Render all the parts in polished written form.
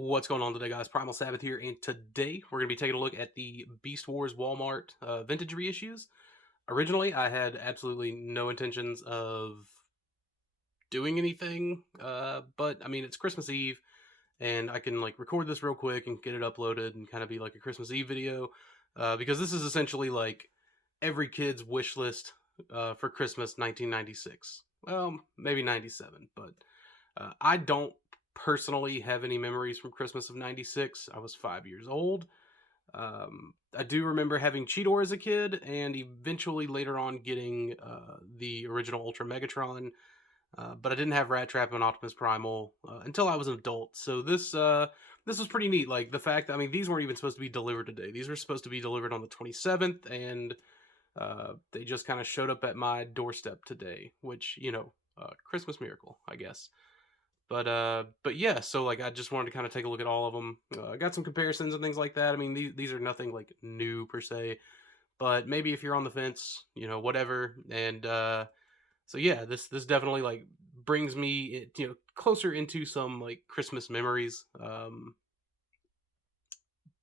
What's going on today, guys? Primal Sabbath here, and today we're going to be taking a look at the Beast Wars Walmart vintage reissues. Originally, I had absolutely no intentions of doing anything, but I mean, it's Christmas Eve, and I can like record this real quick and get it uploaded and kind of be like a Christmas Eve video, because this is essentially like every kid's wish list for Christmas 1996. Well, maybe 97, but I don't personally have any memories from Christmas of 96. I was 5 years old. I do remember having Cheetor as a kid, and eventually later on getting the original Ultra Megatron. But I didn't have Rat Trap and Optimus Primal until I was an adult. So this was pretty neat. Like the fact that, I mean, these weren't even supposed to be delivered today. These were supposed to be delivered on the 27th, and they just kind of showed up at my doorstep today, which, Christmas miracle, I guess. But yeah, so like I just wanted to kind of take a look at all of them. I got some comparisons and things like that. I mean, these are nothing like new per se, but maybe if you're on the fence, whatever. And so yeah, this definitely like brings me closer into some like Christmas memories.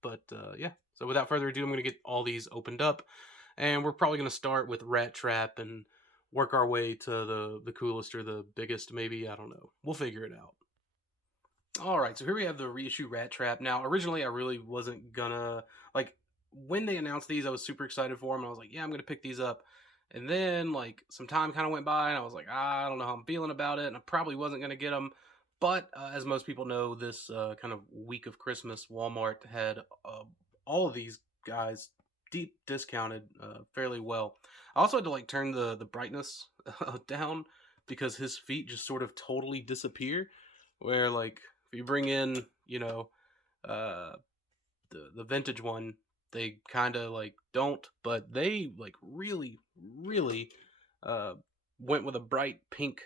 But yeah, so without further ado, I'm gonna get all these opened up, and we're probably gonna start with Rat Trap and work our way to the coolest or the biggest. Maybe, I don't know. We'll figure it out. All right, so here we have the reissue Rat Trap. Now, originally, I really wasn't gonna like when they announced these. I was super excited for them. And I was like, "Yeah, I'm gonna pick these up." And then, like, some time kind of went by, and I was like, I don't know how I'm feeling about it," and I probably wasn't gonna get them. But as most people know, this kind of week of Christmas, Walmart had all of these guys deep discounted fairly well. I also had to like turn the brightness down because his feet just sort of totally disappear. Where like if you bring in, uh, the vintage one, they kind of like don't, but they like really uh, went with a bright pink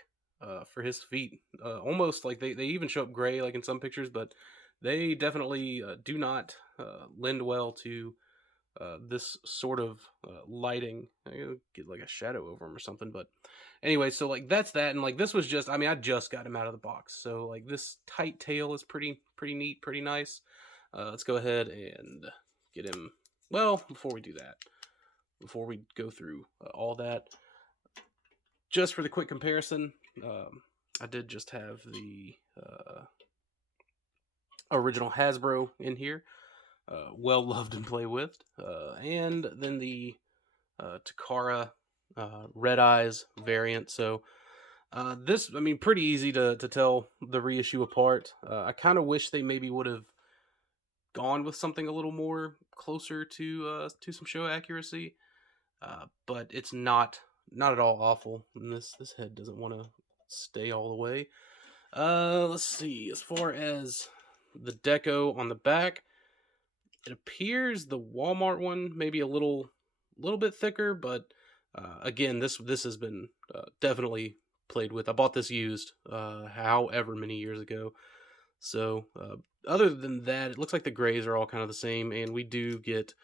for his feet, almost like they even show up gray like in some pictures, but they definitely do not lend well to this sort of lighting. I gotta get like a shadow over him or something. But anyway, so like that's that, and like this was just, I mean, I just got him out of the box, so like this tight tail is pretty neat, pretty nice. Let's go ahead and get him. Well, before we do that, before we go through all that, just for the quick comparison, I did just have the original Hasbro in here, well loved and play with, and then the Takara Red Eyes variant. So this, I mean, pretty easy to tell the reissue apart. I kind of wish they maybe would have gone with something a little more closer to some show accuracy, but it's not at all awful. And this head doesn't want to stay all the way. Let's see. As far as the deco on the back, it appears the Walmart one maybe a little bit thicker, but again, this has been definitely played with. I bought this used, however many years ago. So other than that, it looks like the grays are all kind of the same, and we do get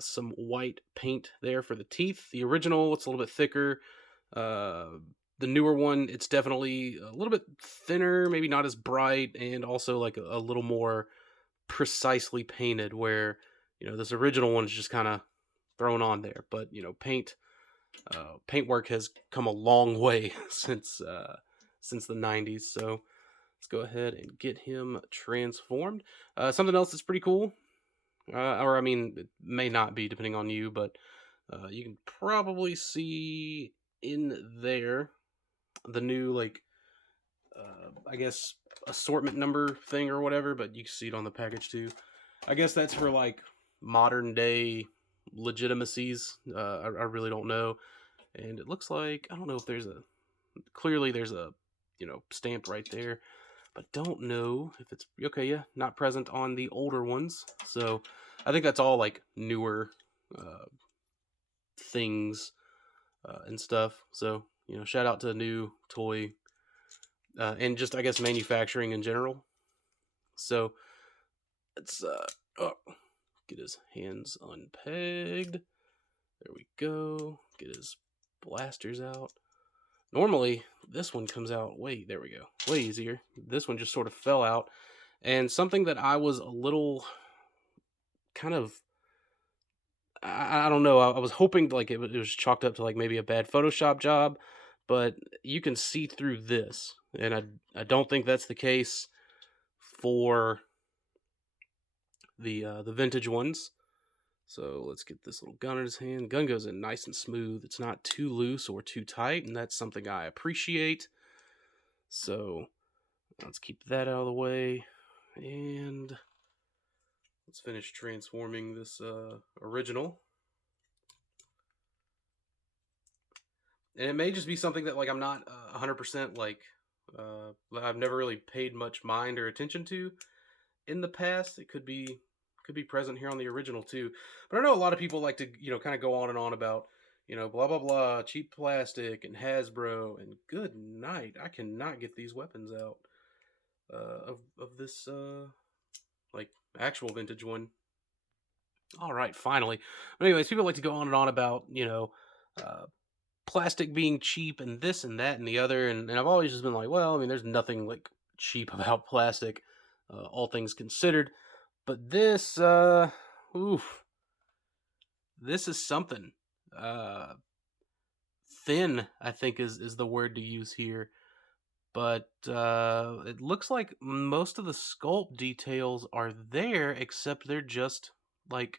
some white paint there for the teeth. The original, it's a little bit thicker. The newer one, it's definitely a little bit thinner, maybe not as bright, and also like a little more precisely painted, where this original one is just kind of thrown on there. But paint work has come a long way since the 90s. So let's go ahead and get him transformed. Something else that's pretty cool, or I mean, it may not be depending on you, but you can probably see in there the new like I guess assortment number thing or whatever, but you can see it on the package too. I guess that's for like modern day legitimacies. I really don't know, and it looks like, I don't know if there's clearly there's a stamp right there, but don't know if it's okay. Yeah, not present on the older ones. So I think that's all like newer things and stuff. So shout out to new toy and just, I guess, manufacturing in general. So let's get his hands unpegged. There we go. Get his blasters out. Normally, this one comes out way, there we go, way easier. This one just sort of fell out. And something that I was a little kind of I don't know. I was hoping like it was chalked up to like maybe a bad Photoshop job, but you can see through this, and I don't think that's the case for the vintage ones. So let's get this little gun in his hand. The gun goes in nice and smooth. It's not too loose or too tight, and that's something I appreciate. So let's keep that out of the way, and let's finish transforming this original. And it may just be something that like I'm not 100% like I've never really paid much mind or attention to in the past. It could be present here on the original too. But I know a lot of people like to kind of go on and on about blah blah blah cheap plastic and Hasbro and good night. I cannot get these weapons out of this like actual vintage one. All right, finally. But anyways, people like to go on and on about uh, plastic being cheap and this and that and the other, and I've always just been like, well, I mean, there's nothing like cheap about plastic, all things considered. But this, oof, this is something. Uh, Thin, I think is the word to use here. But it looks like most of the sculpt details are there, except they're just like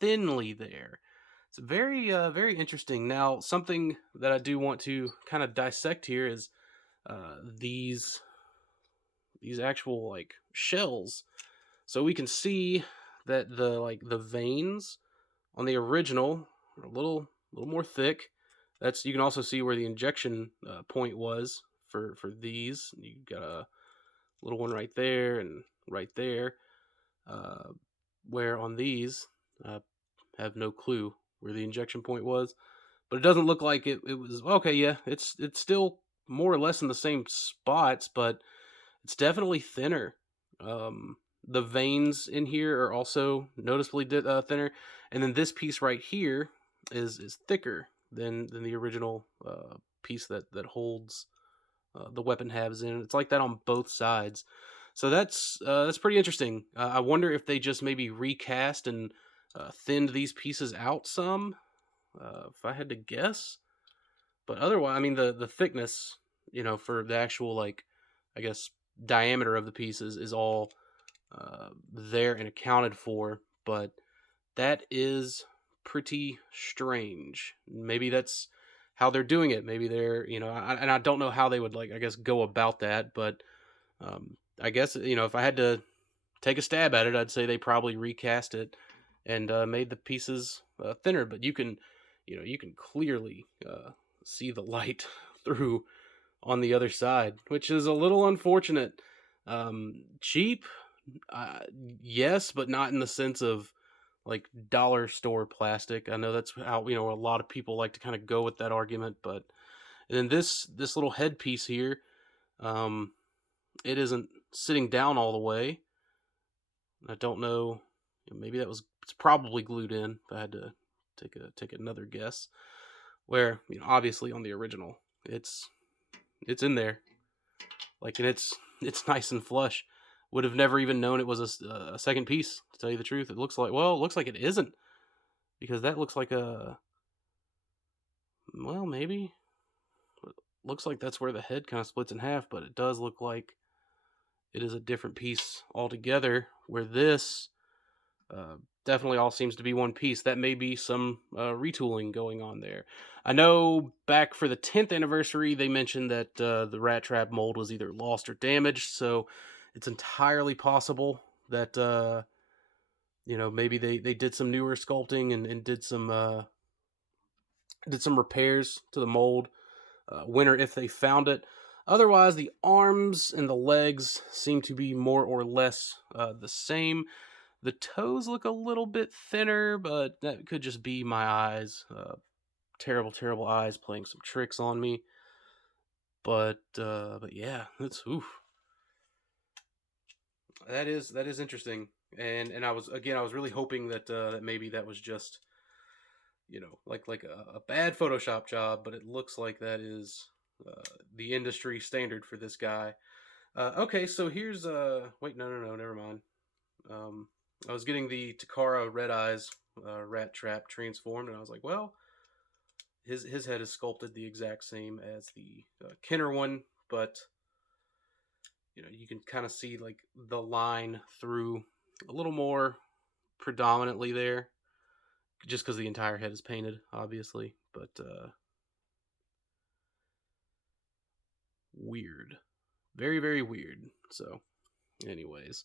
thinly there. It's very very interesting. Now, something that I do want to kind of dissect here is these actual like shells. So we can see that the veins on the original are a little more thick. That's you can also see where the injection point was for these. You got a little one right there and right there. Uh, where on these, I have no clue where the injection point was, but it doesn't look like it was okay. Yeah, it's still more or less in the same spots, but it's definitely thinner. Um, the veins in here are also noticeably thinner, and then this piece right here is thicker than the original piece that holds the weapon halves in. It's like that on both sides. So that's pretty interesting. I wonder if they just maybe recast and thinned these pieces out some. If I had to guess, but otherwise, I mean the thickness, for the actual like, I guess diameter of the pieces is all there and accounted for. But that is pretty strange. Maybe that's how they're doing it. Maybe they're and I don't know how they would like I guess go about that, but I guess if I had to take a stab at it, I'd say they probably recast it and made the pieces thinner. But you can clearly see the light through on the other side, which is a little unfortunate. Cheap, uh, yes, but not in the sense of like dollar store plastic. I know that's how a lot of people like to kind of go with that argument, but and then this little headpiece here, um, it isn't sitting down all the way. I don't know. Maybe it's probably glued in. If I had to take another guess, where obviously on the original, it's in there, like, and it's nice and flush. Would have never even known it was a second piece. To tell you the truth, it looks like it isn't, because that looks like maybe looks like that's where the head kind of splits in half, but it does look like it is a different piece altogether. Where this uh, definitely all seems to be one piece. That may be some retooling going on there. I know back for the 10th anniversary, they mentioned that the rat trap mold was either lost or damaged, so it's entirely possible that maybe they did some newer sculpting and did some repairs to the mold. Winner if they found it. Otherwise, the arms and the legs seem to be more or less the same. The toes look a little bit thinner, but that could just be my eyes. Terrible, terrible eyes playing some tricks on me. But yeah, that's oof. That is interesting. And I was really hoping that maybe that was just like a bad Photoshop job, but it looks like that is the industry standard for this guy. Okay, so here's wait, no, never mind. Um, I was getting the Takara Red Eyes Rat Trap transformed, and I was like, well, his head is sculpted the exact same as the Kenner one, but you can kind of see like the line through a little more predominantly there, just because the entire head is painted, obviously. But weird, very very weird. So, anyways,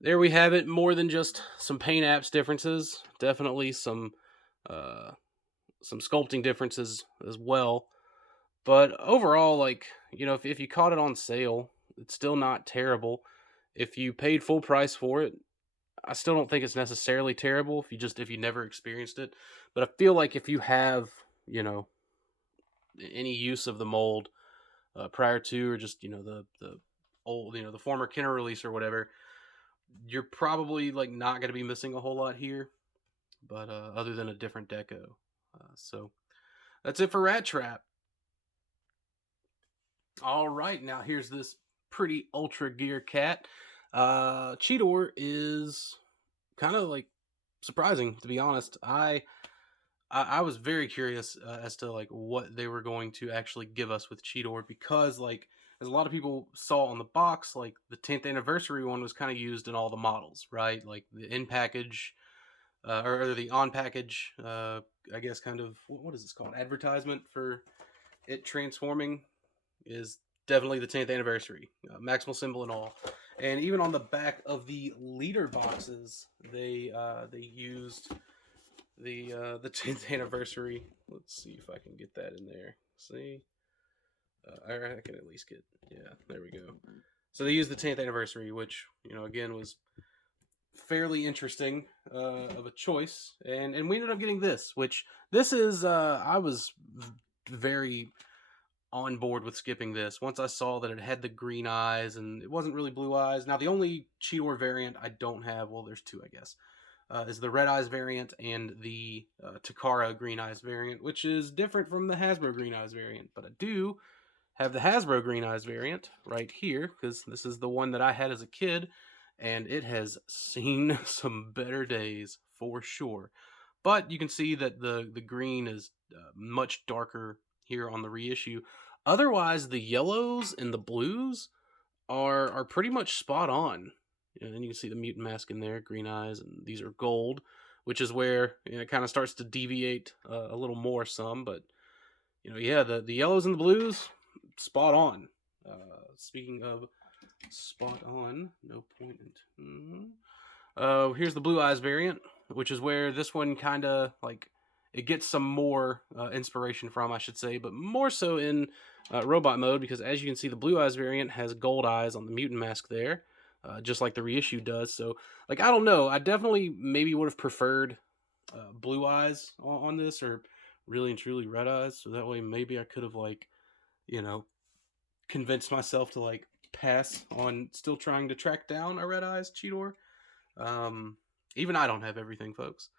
there we have it. More than just some paint apps differences, definitely uh, some sculpting differences as well. But overall, like if you caught it on sale, it's still not terrible. If you paid full price for it, I still don't think it's necessarily terrible if you never experienced it. But I feel like if you have you know any use of the mold prior to, or just the old the former Kenner release or whatever, you're probably like not going to be missing a whole lot here. But other than a different deco, so that's it for Rat Trap. All right, now here's this pretty ultra gear cat. Cheetor is kind of like surprising, to be honest. I was very curious as to like what they were going to actually give us with Cheetor, because like as a lot of people saw on the box, like the 10th anniversary one was kind of used in all the models, right? Like the in package or the on package, I guess kind of what is this called? Advertisement for it transforming is definitely the 10th anniversary, maximal symbol and all. And even on the back of the leader boxes, they used the 10th anniversary. Let's see if I can get that in there. See, I can at least get, yeah, there we go. So they used the 10th anniversary, which again was fairly interesting of a choice, and we ended up getting this, which this is I was very on board with skipping this once I saw that it had the green eyes and it wasn't really blue eyes. Now the only Cheetor variant I don't have, well, there's two, I guess, is the red eyes variant and the Takara green eyes variant, which is different from the Hasbro green eyes variant. But I do have the Hasbro green eyes variant right here, because this is the one that I had as a kid, and it has seen some better days for sure. But you can see that the green is much darker here on the reissue. Otherwise, the yellows and the blues are pretty much spot on. And then you can see the mutant mask in there, green eyes, and these are gold, which is where it kind of starts to deviate a little more some. But yeah, the yellows and the blues, spot on. Speaking of spot on, no point in. Here's the blue eyes variant, which is where this one kind of like it gets some more inspiration from, I should say, but more so in robot mode, because as you can see, the blue eyes variant has gold eyes on the mutant mask there, just like the reissue does. So, like, I don't know, I definitely maybe would have preferred blue eyes on this, or really and truly red eyes. So that way, maybe I could have like, you know, convinced myself to like pass on still trying to track down a red eyes Cheetor. Um, Even I don't have everything, folks.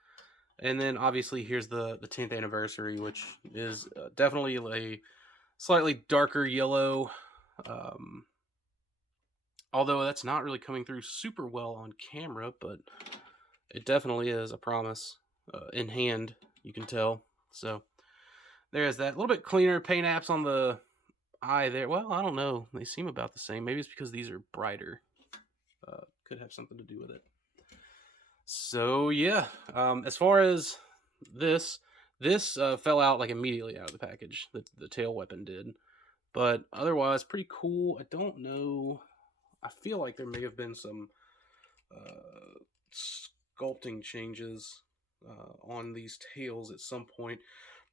And then obviously here's the 10th anniversary, which is definitely a slightly darker yellow. Um, Although that's not really coming through super well on camera, but it definitely is, a promise. In hand, you can tell. So there's that. A little bit cleaner paint apps on the eye there. Well, I don't know. They seem about the same. Maybe it's because these are brighter. Could have something to do with it. So yeah, as far as this, fell out like immediately out of the package. The tail weapon did, but otherwise pretty cool. I don't know. I feel like there may have been some sculpting changes on these tails at some point.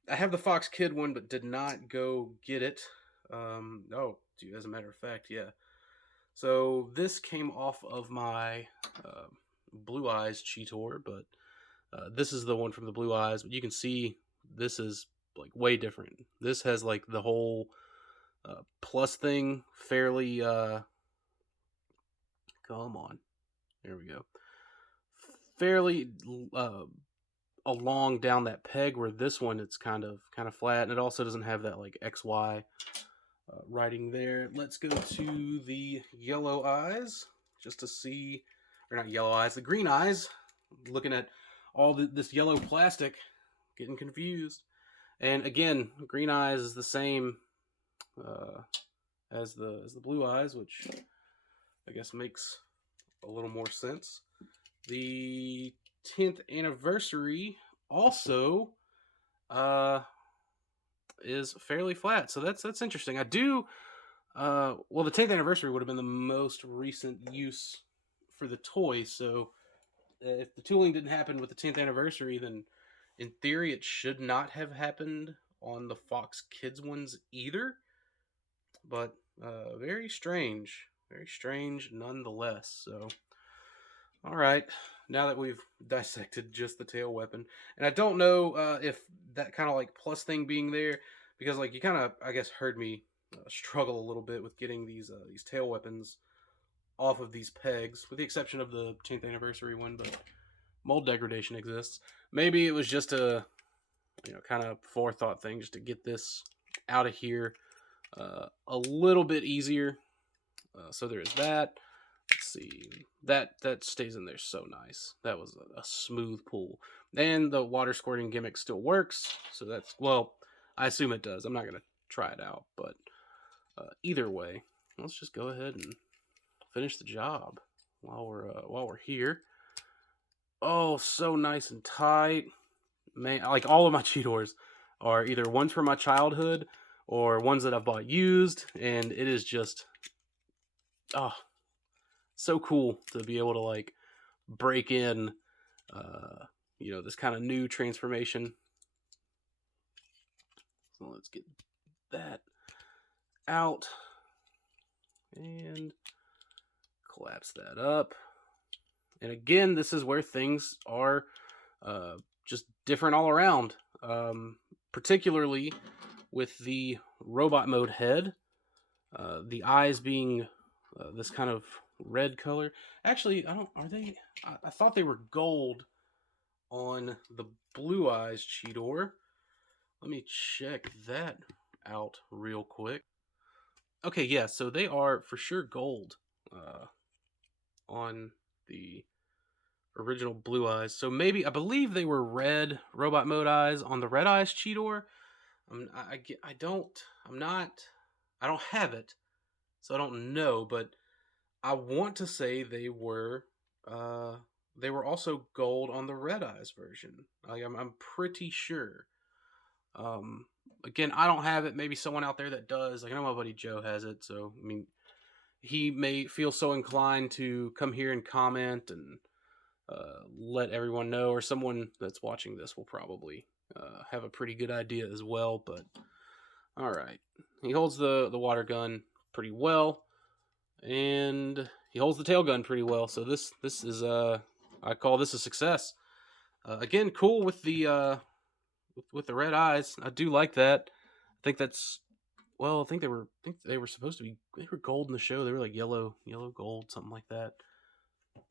I have the Fox Kid one, but did not go get it. Oh, dude, as a matter of fact, yeah. So this came off of my Blue Eyes Cheetor, but this is the one from the Blue Eyes. But you can see this is like way different. This has like the whole plus thing fairly. Come on, there we go. Fairly along down that peg, where this one it's kind of flat, and it also doesn't have that like XY writing there. Let's go to the yellow eyes just to see, or not yellow eyes, the green eyes. Looking at all this yellow plastic, getting confused. And again, green eyes is the same as the blue eyes, which I guess makes a little more sense. The 10th anniversary also is fairly flat, so that's interesting. I do well, the 10th anniversary would have been the most recent use for the toy, so if the tooling didn't happen with the 10th anniversary, then in theory it should not have happened on the Fox Kids ones either. But very strange nonetheless. So, all right, now that we've dissected just the tail weapon, and I don't know if that kind of like plus thing being there, because like you kind of I guess heard me struggle a little bit with getting these tail weapons off of these pegs, with the exception of the 10th anniversary one, but mold degradation exists. Maybe it was just a kind of forethought thing just to get this out of here a little bit easier. So there is that. Let's see. That stays in there so nice. That was a smooth pull. And the water squirting gimmick still works. So that's, well, I assume it does. I'm not going to try it out. But either way, let's just go ahead and finish the job while we're here. Oh, so nice and tight. Man, like all of my Cheetors are either ones from my childhood or ones that I've bought used, and it is just so cool to be able to like break in this kind of new transformation. So let's get that out and collapse that up. And again, this is where things are just different all around, particularly with the robot mode head, the eyes being this kind of red color. Actually, are they? I thought they were gold on the blue eyes Cheetor. Let me check that out real quick. Okay, yeah, so they are for sure gold on the original blue eyes. So maybe I believe they were red robot mode eyes on the red eyes Cheetor. I don't have it, so I don't know, but I want to say they were also gold on the red eyes version. I'm pretty sure. Again, I don't have it. Maybe someone out there that does. Like I know my buddy Joe has it, so I mean, he may feel so inclined to come here and comment and let everyone know, or someone that's watching this will probably have a pretty good idea as well. But all right, he holds the water gun pretty well, and he holds the tail gun pretty well. So this is I call this a success. Again, cool with the red eyes. I do like that. I think that's I think they were supposed to be, they were gold in the show. They were like yellow gold, something like that.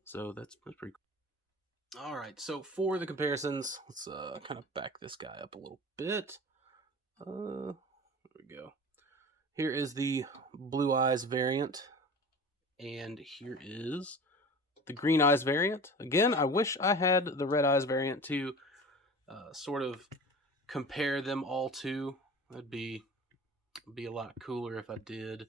So that's pretty cool. All right, so for the comparisons, let's kind of back this guy up a little bit. There we go. Here is the blue eyes variant, and here is the green eyes variant. Again, I wish I had the red eyes variant to sort of compare them all to. That'd be a lot cooler if I did,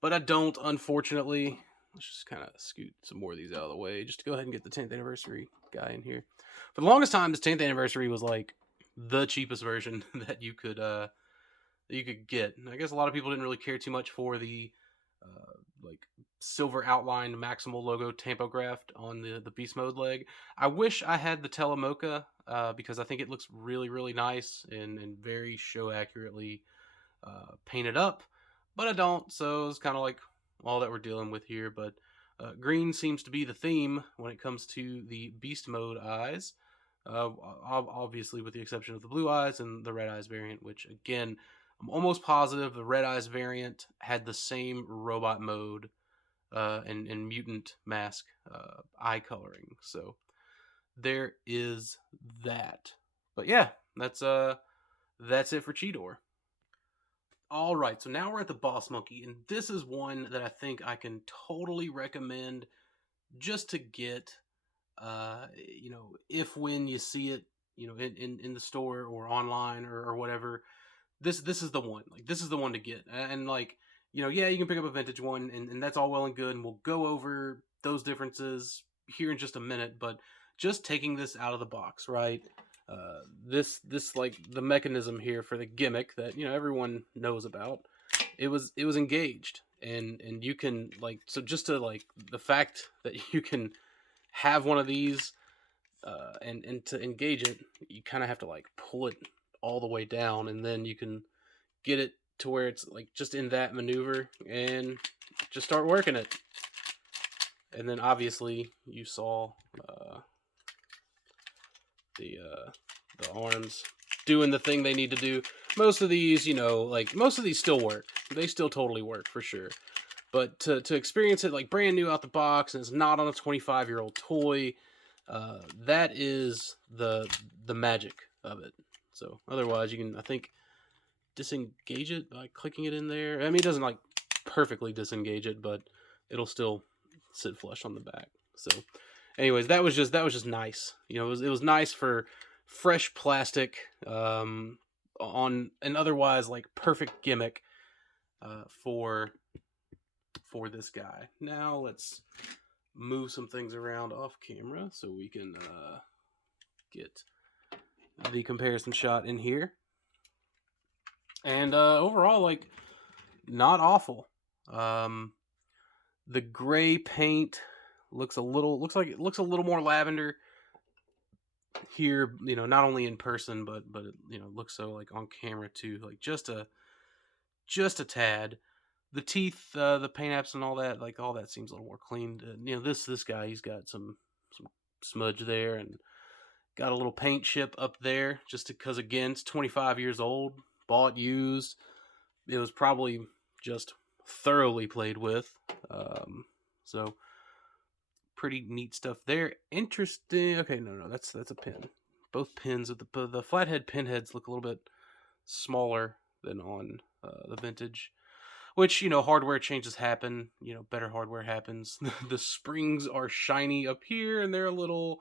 but I don't, unfortunately. Let's just kind of scoot some more of these out of the way just to go ahead and get the 10th anniversary guy in here. For the longest time, this 10th anniversary was like the cheapest version that you could get. And I guess a lot of people didn't really care too much for the like silver outlined Maximal logo tampographed on the beast mode leg. I wish I had the Telemocha because I think it looks really nice and very show accurately painted up, but I don't, so it's kind of like all that we're dealing with here. But green seems to be the theme when it comes to the beast mode eyes, obviously with the exception of the blue eyes and the red eyes variant, which again, I'm almost positive the red eyes variant had the same robot mode and mutant mask eye coloring. So there is that. But yeah, that's it for Cheetor. All right, so now we're at the Boss Monkey, and this is one that I think I can totally recommend just to get. If when you see it, in the store or online or whatever, this is the one. Like this is the one to get, and like yeah, you can pick up a vintage one, and that's all well and good, and we'll go over those differences here in just a minute. But just taking this out of the box, right? This like the mechanism here for the gimmick that everyone knows about. It was engaged, and you can like so just to like the fact that you can have one of these and to engage it, you kind of have to like pull it all the way down, and then you can get it to where it's like just in that maneuver and just start working it. And then obviously you saw uh, the arms doing the thing they need to do. Most of these, like most of these still work. They still totally work for sure. But to experience it like brand new out the box and it's not on a 25-year-old toy, that is the magic of it. So otherwise, you can I think disengage it by clicking it in there. I mean, it doesn't like perfectly disengage it, but it'll still sit flush on the back. So, anyways, that was just nice. It was nice for fresh plastic on an otherwise like perfect gimmick for this guy. Now let's move some things around off camera so we can get the comparison shot in here. And overall, like, not awful. The gray paint looks like it looks a little more lavender here. Not only in person, but it looks so like on camera too. Like just a tad. The teeth, the paint apps, and all that, like all that seems a little more clean. This guy, he's got some smudge there, and got a little paint chip up there, just because again, it's 25 years old, bought used. It was probably just thoroughly played with. So pretty neat stuff there. Interesting. Okay, no, that's a pin. Both pins of the flathead pinheads look a little bit smaller than on the vintage. Which, hardware changes happen. Better hardware happens. The springs are shiny up here, and they're a little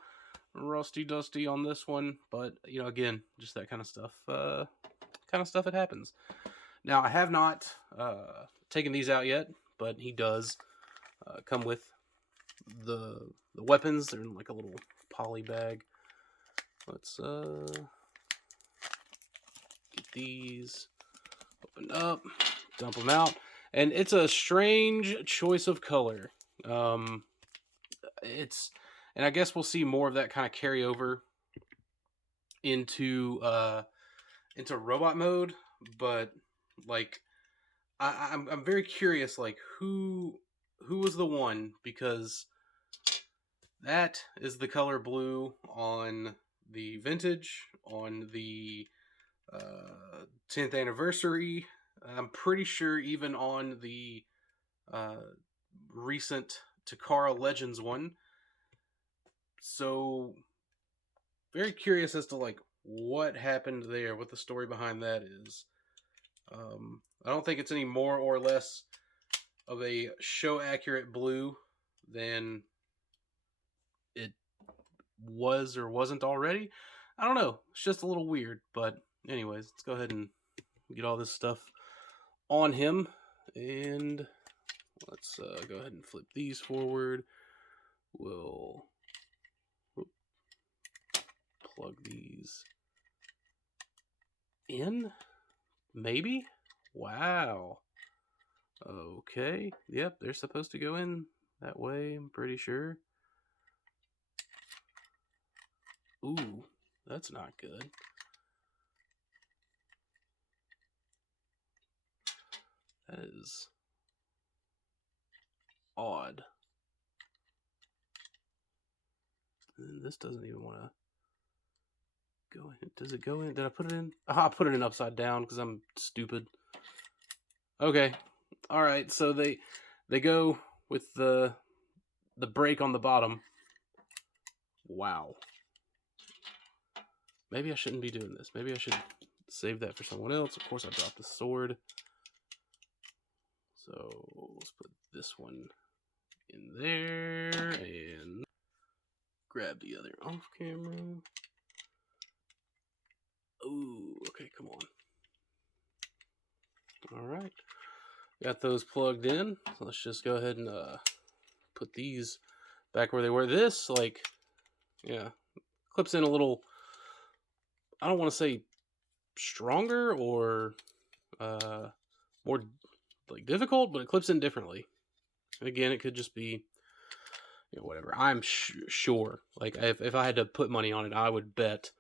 rusty dusty on this one. But, again, just that kind of stuff. It happens. Now, I have not taken these out yet, but he does come with the weapons. They're in like a little poly bag. Let's get these opened up, dump them out. And it's a strange choice of color. And I guess we'll see more of that kind of carry over into robot mode. But like, I'm very curious, like who was the one, because that is the color blue on the vintage, on the 10th anniversary. I'm pretty sure even on the recent Takara Legends one. So very curious as to like what happened there, what the story behind that is. I don't think it's any more or less of a show accurate blue than it was or wasn't already. I don't know. It's just a little weird. But anyways, let's go ahead and get all this stuff on him. And let's go ahead and flip these forward. We'll plug these in. Maybe? Wow. Okay. Yep, they're supposed to go in that way, I'm pretty sure. Ooh, that's not good. That is odd. And this doesn't even want to go in. Does it go in? Did I put it in? I put it in upside down because I'm stupid. Okay. All right. So they go with the brake on the bottom. Wow. Maybe I shouldn't be doing this. Maybe I should save that for someone else. Of course, I dropped the sword. So let's put this one in there and grab the other off camera. Oh, okay, come on. All right, got those plugged in. So let's just go ahead and put these back where they were. This, like, yeah, clips in a little, I don't want to say stronger or more like difficult, but it clips in differently. And again, it could just be, you know, whatever. I'm sure, like, if I had to put money on it, I would bet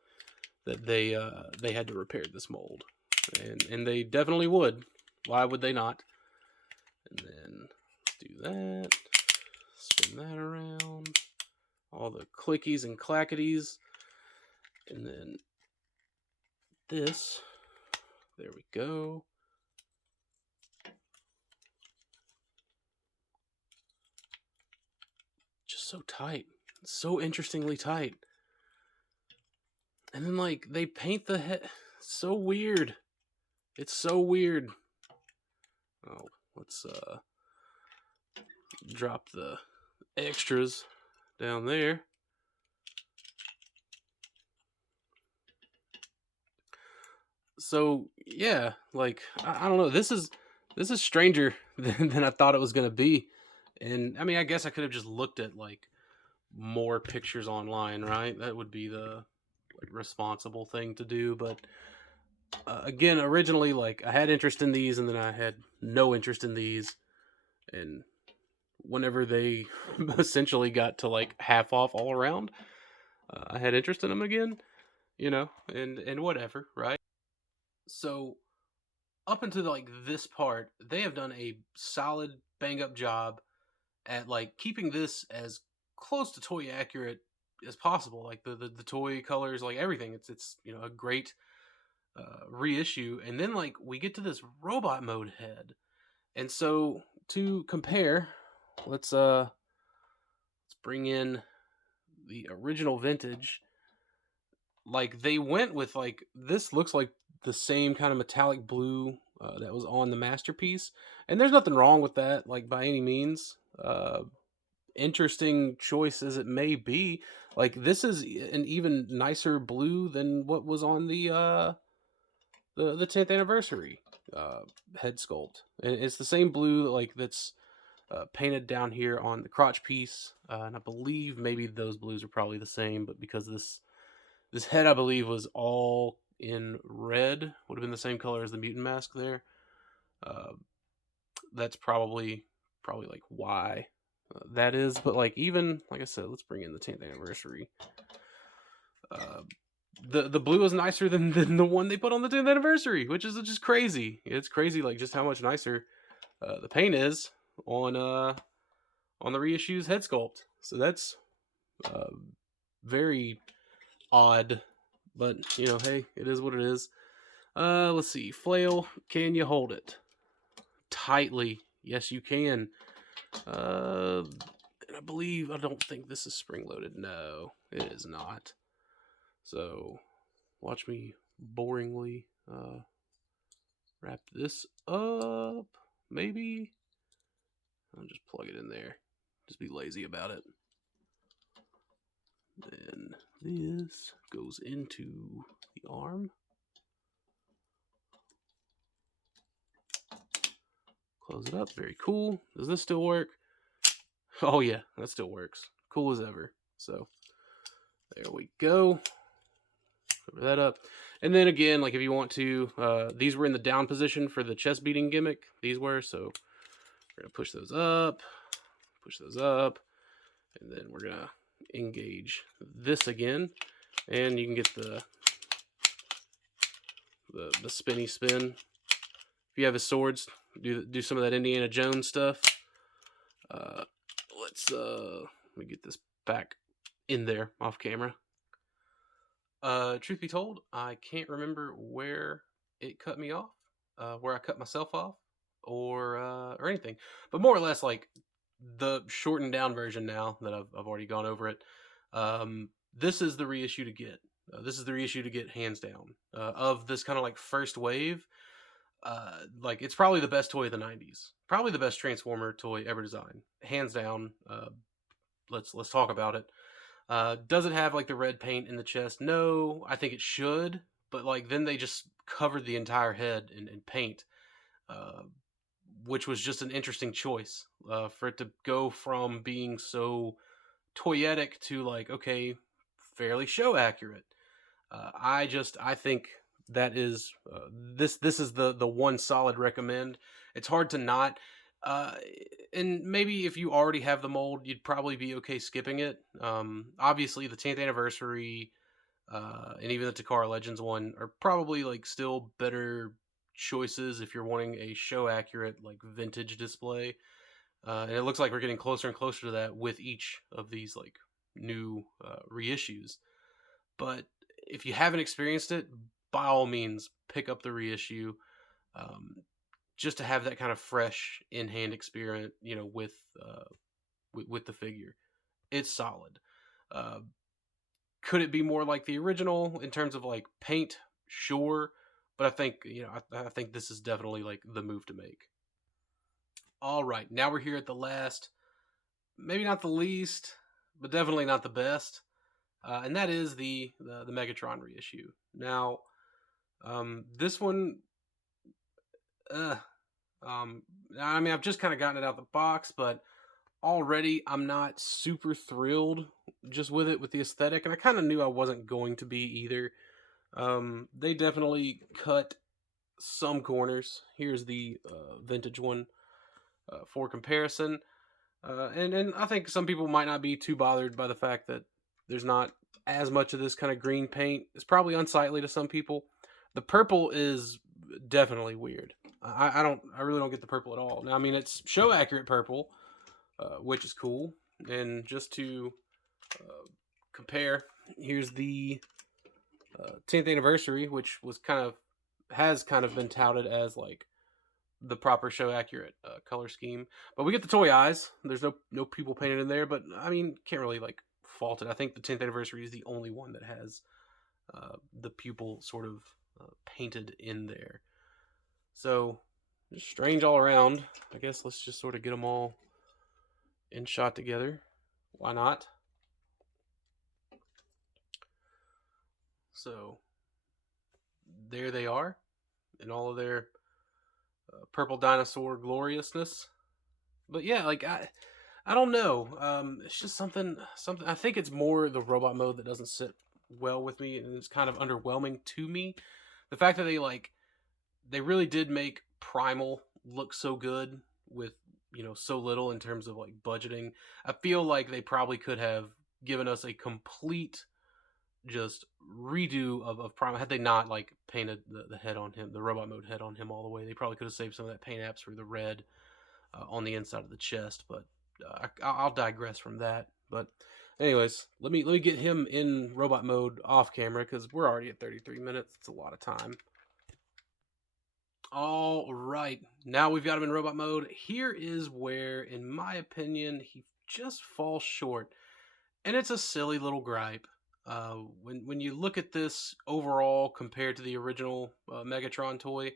that they had to repair this mold, and they definitely would. Why would they not? And then let's do that. Spin that around. All the clickies and clackities. And then this. There we go. Just so tight. So interestingly tight. And then, like, they paint the head. So weird. It's so weird. Oh, let's drop the extras down there. So yeah, like, I don't know. This is stranger than I thought it was gonna be. And I mean, I guess I could have just looked at like more pictures online, right? That would be the like responsible thing to do. But again, originally, like, I had interest in these, and then I had no interest in these. And whenever they essentially got to like half off all around, I had interest in them again. You know, and whatever, right? So up until like this part, they have done a solid bang up job at like keeping this as close to toy accurate as possible. Like the toy colors, like everything. It's you know, a great reissue. And then like we get to this robot mode head, and so to compare, let's bring in the original vintage. Like, they went with like, this looks like the same kind of metallic blue that was on the masterpiece, and there's nothing wrong with that, like, by any means. Interesting choice as it may be, like, this is an even nicer blue than what was on the 10th anniversary head sculpt. And it's the same blue, like, that's painted down here on the crotch piece, and I believe maybe those blues are probably the same, but because this head, I believe, was all in red, would have been the same color as the mutant mask there. That's probably like why that is. But like, even like I said, let's bring in the 10th anniversary. The blue is nicer than the one they put on the 10th anniversary, which is just crazy. It's crazy, like, just how much nicer the paint is on the reissues head sculpt. So that's very odd, but you know, hey, it is what it is. Let's see. Flail, can you hold it tightly? Yes, you can. I don't think this is spring loaded. No, it is not. So watch me boringly wrap this up. Maybe I'll just plug it in there. Just be lazy about it. Then this goes into the arm. Close it up. Very cool. Does this still work? Oh yeah, that still works. Cool as ever. So there we go. Cover that up. And then again, like, if you want to, these were in the down position for the chest beating gimmick. These were, so we're gonna push those up, and then we're gonna engage this again, and you can get the spinny spin. If you have his swords, do some of that Indiana Jones stuff. Let me get this back in there off camera. Truth be told, I can't remember where it cut me off, where I cut myself off, or anything. But more or less, like, the shortened down version now that I've already gone over it. This is the reissue to get. This is the reissue to get, hands down, of this kind of like first wave. like it's probably the best toy of the '90s. Probably the best Transformer toy ever designed, hands down. Let's talk about it. Does it have like the red paint in the chest? No, I think it should, but like then they just covered the entire head in paint, uh, which was just an interesting choice for it to go from being so toyetic to like okay, fairly show accurate. I think that is this is the one solid recommend. It's hard to not. Uh, and maybe if you already have the mold, you'd probably be okay skipping it. Obviously, the 10th anniversary and even the Takara Legends one are probably like still better choices if you're wanting a show accurate like vintage display. And it looks like we're getting closer and closer to that with each of these like new reissues. But if you haven't experienced it, by all means, pick up the reissue, um, just to have that kind of fresh in hand experience, with the figure. It's solid. Uh, could it be more like the original in terms of like paint? Sure, but I think I think this is definitely like the move to make. All right, now we're here at the last, maybe not the least, but definitely not the best, and that is the Megatron reissue. Now, this one, uh, I mean, I've just kind of gotten it out the box, but already I'm not super thrilled just with it, with the aesthetic, and I kind of knew I wasn't going to be either. They definitely cut some corners. Here's the vintage one for comparison. And I think some people might not be too bothered by the fact that there's not as much of this kind of green paint. It's probably unsightly to some people. The purple is definitely weird. I really don't get the purple at all. Now I mean it's show accurate purple, which is cool. And just to uh, compare, here's the 10th anniversary, which was has kind of been touted as like the proper show accurate color scheme. But we get the toy eyes. There's no people painted in there, but I mean, can't really like fault it. I think the 10th anniversary is the only one that has the pupil sort of painted in there. So just strange all around. I guess let's just sort of get them all in shot together. Why not? So there they are in all of their purple dinosaur gloriousness. But yeah, like I don't know. It's just something. I think it's more the robot mode that doesn't sit well with me, and it's kind of underwhelming to me. The fact that they really did make Primal look so good with so little in terms of like budgeting. I feel like they probably could have given us a complete just redo of Primal had they not like painted the head on him, the robot mode head on him all the way. They probably could have saved some of that paint apps for the red on the inside of the chest, but I'll digress from that. But anyways, let me get him in robot mode off camera because we're already at 33 minutes. It's a lot of time. All right, now we've got him in robot mode. Here is where, in my opinion, he just falls short, and it's a silly little gripe. When you look at this overall compared to the original Megatron toy,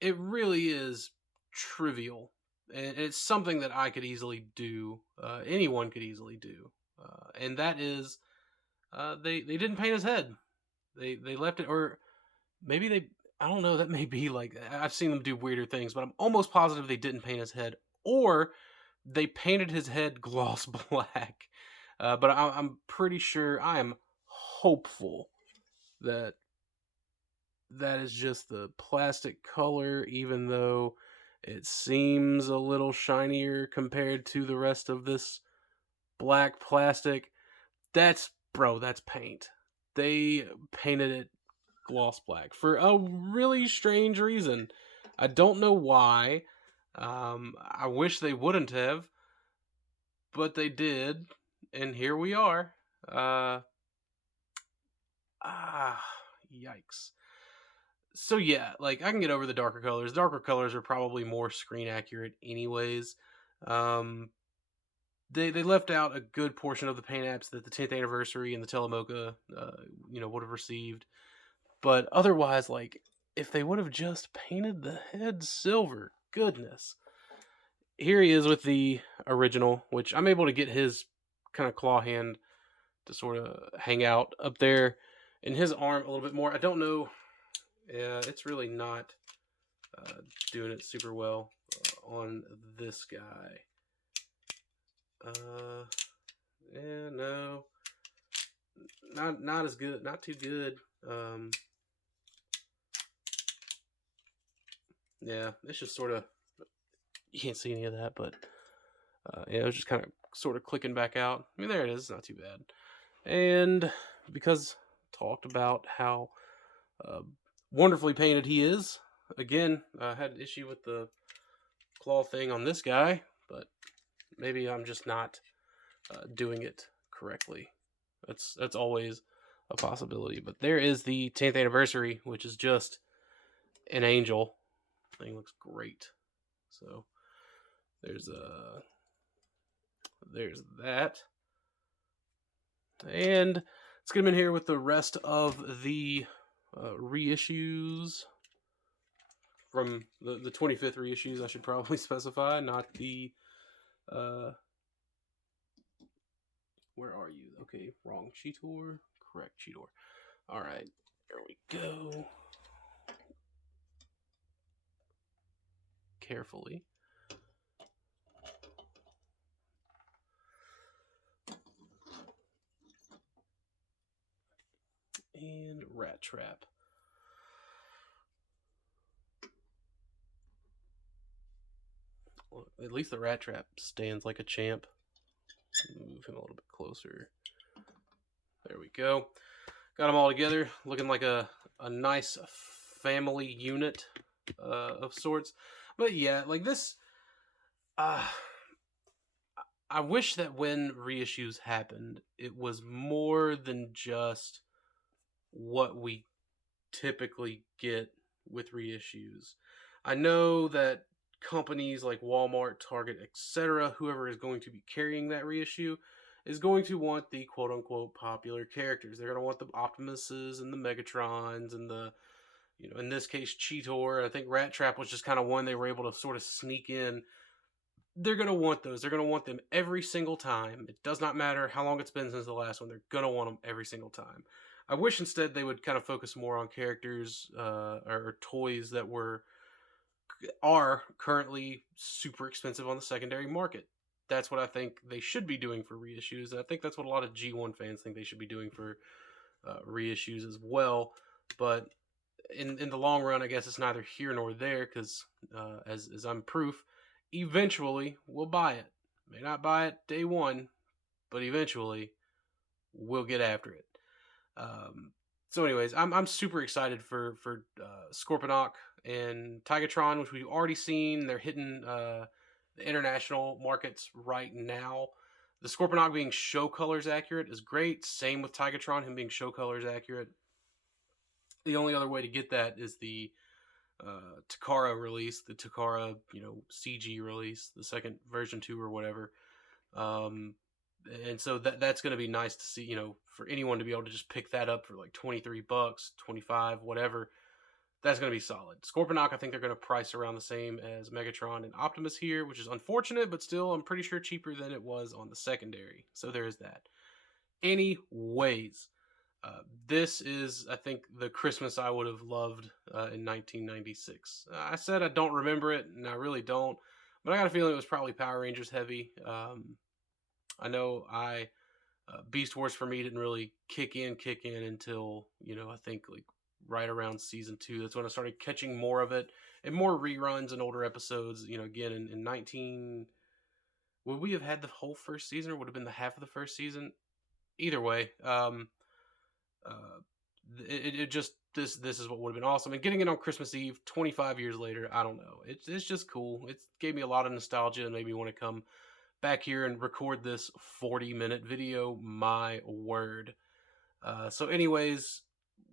it really is trivial, and it's something that I could easily do. Anyone could easily do, and that is they didn't paint his head. They left it, or maybe they. I don't know. That may be like I've seen them do weirder things, but I'm almost positive they didn't paint his head, or they painted his head gloss black. But I'm pretty sure I am hopeful that that is just the plastic color, even though it seems a little shinier compared to the rest of this black plastic. That's paint. They painted it gloss black for a really strange reason. I don't know why. I wish they wouldn't have, but they did, and here we are. Uh, Yikes. So yeah, like I can get over the darker colors. Darker colors are probably more screen accurate, anyways. Um, they left out a good portion of the paint apps that the 10th anniversary and the Telemocha, would have received. But otherwise, like if they would have just painted the head silver, goodness. Here he is with the original, which I'm able to get his kind of claw hand to sort of hang out up there in his arm a little bit more. I don't know. Yeah, it's really not doing it super well on this guy. Yeah, no, not as good, not too good. Yeah, it's just sort of, you can't see any of that, but yeah, it was just kind of sort of clicking back out. I mean, there it is, not too bad. And because talked about how uh, wonderfully painted he is, again, I had an issue with the claw thing on this guy, but maybe I'm just not doing it correctly. That's always a possibility. But there is the 10th anniversary, which is just an angel. Thing looks great. So there's that, and let's get him in here with the rest of the reissues from the 25th reissues. I should probably specify, not the where are you? Okay, wrong. Cheetor, correct. Cheetor. All right, there we go. Carefully. And Rat Trap. Well, at least the Rat Trap stands like a champ. Move him a little bit closer. There we go. Got them all together, looking like a nice family unit of sorts. But yeah, like this, I wish that when reissues happened, it was more than just what we typically get with reissues. I know that companies like Walmart, Target, etc., whoever is going to be carrying that reissue, is going to want the quote unquote popular characters. They're going to want the Optimuses and the Megatrons and the, you know, in this case, Cheetor. I think Rat Trap was just kind of one they were able to sort of sneak in. They're going to want those. They're going to want them every single time. It does not matter how long it's been since the last one. They're going to want them every single time. I wish instead they would kind of focus more on characters or toys that are currently super expensive on the secondary market. That's what I think they should be doing for reissues. And I think that's what a lot of G1 fans think they should be doing for reissues as well. But in the long run, I guess it's neither here nor there because, as I'm proof, eventually we'll buy it. May not buy it day one, but eventually we'll get after it. So, anyways, I'm super excited for Scorponok and Tigatron, which we've already seen. They're hitting the international markets right now. The Scorponok being show colors accurate is great. Same with Tigatron, him being show colors accurate. The only other way to get that is the Takara release, the Takara, CG release, the second version 2 or whatever. And so that's going to be nice to see, for anyone to be able to just pick that up for like $23, $25, whatever. That's going to be solid. Scorponok, I think they're going to price around the same as Megatron and Optimus here, which is unfortunate, but still, I'm pretty sure cheaper than it was on the secondary. So there is that. Anyways, this is, I think, the Christmas I would have loved in 1996. I said I don't remember it, and I really don't, but I got a feeling it was probably Power Rangers heavy. I know Beast Wars for me didn't really kick in until, I think like right around season 2. That's when I started catching more of it and more reruns and older episodes, again in 19... Would we have had the whole first season or would have been the half of the first season? Either way, it just, this is what would have been awesome. And getting it on Christmas Eve, 25 years later, I don't know. It's just cool. It gave me a lot of nostalgia and made me want to come back here and record this 40-minute video. My word. So anyways,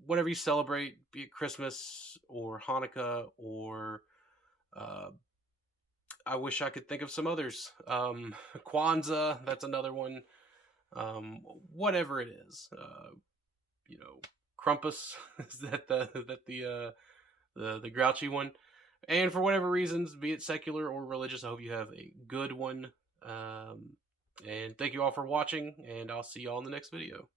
whatever you celebrate, be it Christmas or Hanukkah or I wish I could think of some others. Kwanzaa, that's another one. Whatever it is, Krampus, is that the the grouchy one. And for whatever reasons, be it secular or religious, I hope you have a good one. And thank you all for watching, and I'll see you all in the next video.